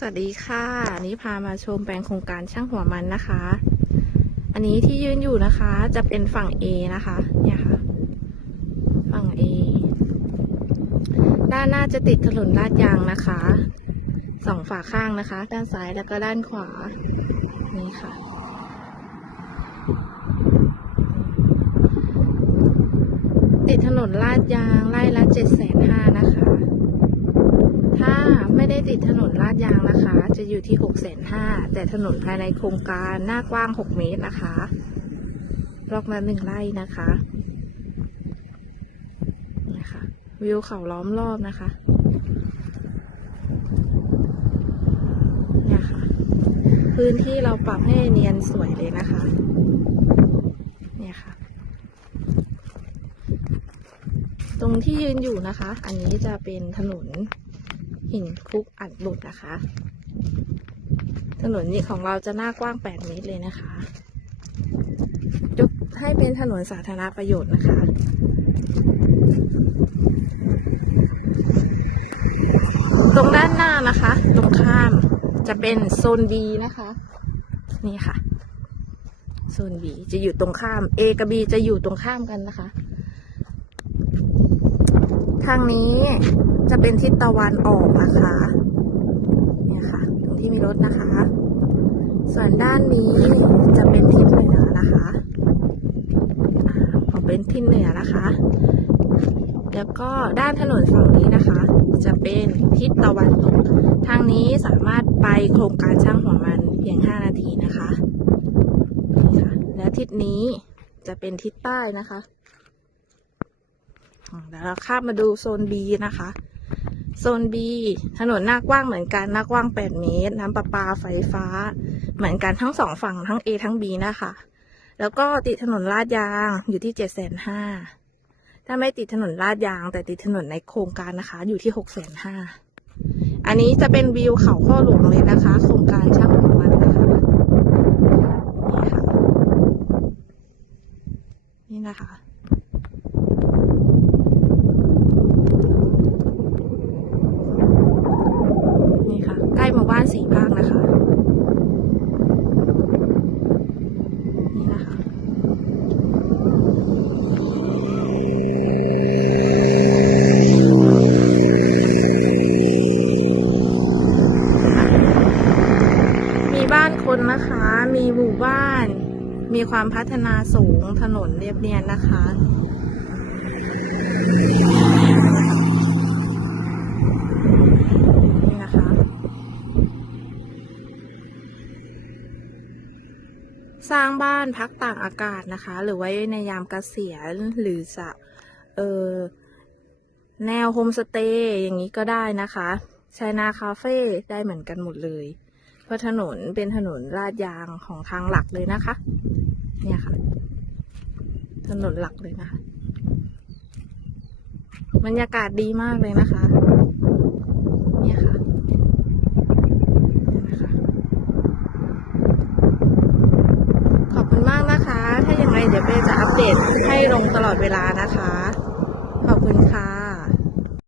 สวัสดีค่ะอันนี้พามาชมแปลงโครงการช่างหัวมันนะคะ อันนี้ที่ยืนอยู่นะคะจะเป็นฝั่ง A นะคะ เนี่ยค่ะ ฝั่ง A ด้านหน้าจะติดถนนลาดยางนะคะสองฝาข้างนะคะ ด้านซ้ายแล้วก็ด้านขวา นี่ค่ะ ติดถนนลาดยางไล่ละเจ็ดแสนห้านะคะ ถ้าไม่ได้ติดถนนลาดยางนะคะ จะอยู่ที่หกแสนห้าแต่ถนนภายในโครงการหน้ากว้างหกเมตรนะคะรอกละหนึ่งไร่นะคะนี่ค่ะวิวเขาล้อมรอบนะคะเนี่ยค่ะ พื้นที่เราปรับให้เนียนสวยเลยนะคะ เนี่ยค่ะ ตรงที่ยืนอยู่นะคะ อันนี้จะเป็นถนน หินคลุกอัดบุดนะคะ ถนนนี้ของเราจะหน้ากว้าง 8 เมตรเลยนะคะ ยกให้เป็นถนนสาธารณประโยชน์นะคะตรงด้านหน้านะคะ ตรงข้ามจะเป็นโซน B นะคะ นี่ค่ะ โซน B จะอยู่ตรงข้าม A กับ B จะอยู่ตรงข้ามกันนะคะ ทางนี้จะเป็นทิศตะวันออกนะคะเนี่ยค่ะตรงที่มีรถนะคะ ส่วนด้านนี้จะเป็นทิศเหนือนะคะขอเป็นทิศเหนือนะคะ แล้วก็ด้านถนนฝั่งนี้นะคะ จะเป็นทิศตะวันตก ทางนี้สามารถไปโครงการช่างหัวมันเพียง 5 นาทีนะคะคะและทิศนี้จะเป็นทิศใต้นะคะ เดี๋ยวเราข้ามมาดูโซน B นะคะ โซน B ถนนหน้ากว้างเหมือนกันหน้ากว้าง 8 เมตร น้ำประปาไฟฟ้า เหมือนกันทั้งสองฝั่งทั้ง A ทั้ง B นะคะ แล้วก็ติดถนนลาดยางอยู่ที่7 5 0 0 0ถ้าไม่ติดถนนลาดยาง แต่ติดถนนในโครงการนะคะ อยู่ที่6 5 0 0 0อันนี้จะเป็นวิวเขาข้อหลวงเลยนะคะ โครงการช่างหัวมันนะคะ นี่ค่ะ นี่นะคะ นี่ค่ะ ใกล้หมู่บ้านสีภาคนะคะ นี่นะคะ มีบ้า นนะคะ มีหมู่บ้าน มีความพัฒนาสูงถนนเรียบเนียนนะคะ นี่นะคะ สร้างบ้านพักต่ากอากาศนะคะ หรือไว้ในยามเกษียณหรือจะเออแนวโฮมสเตย์อย่างนี้ก็ได้นะคะชายนาคาเฟ่ได้เหมือนกันหมดเลย เพราะถนนเป็นถนนลาดยางของทางหลักเลยนะคะ เนี่ยค่ะ ถนนหลักเลยนะคะบรรยากาศดีมากเลยนะคะ เนี่ยค่ะขอบคุณมากนะคะ ถ้าอย่างไรเดี๋ยวเป้จะอัปเดตให้ลงตลอดเวลานะคะ ขอบคุณค่ะ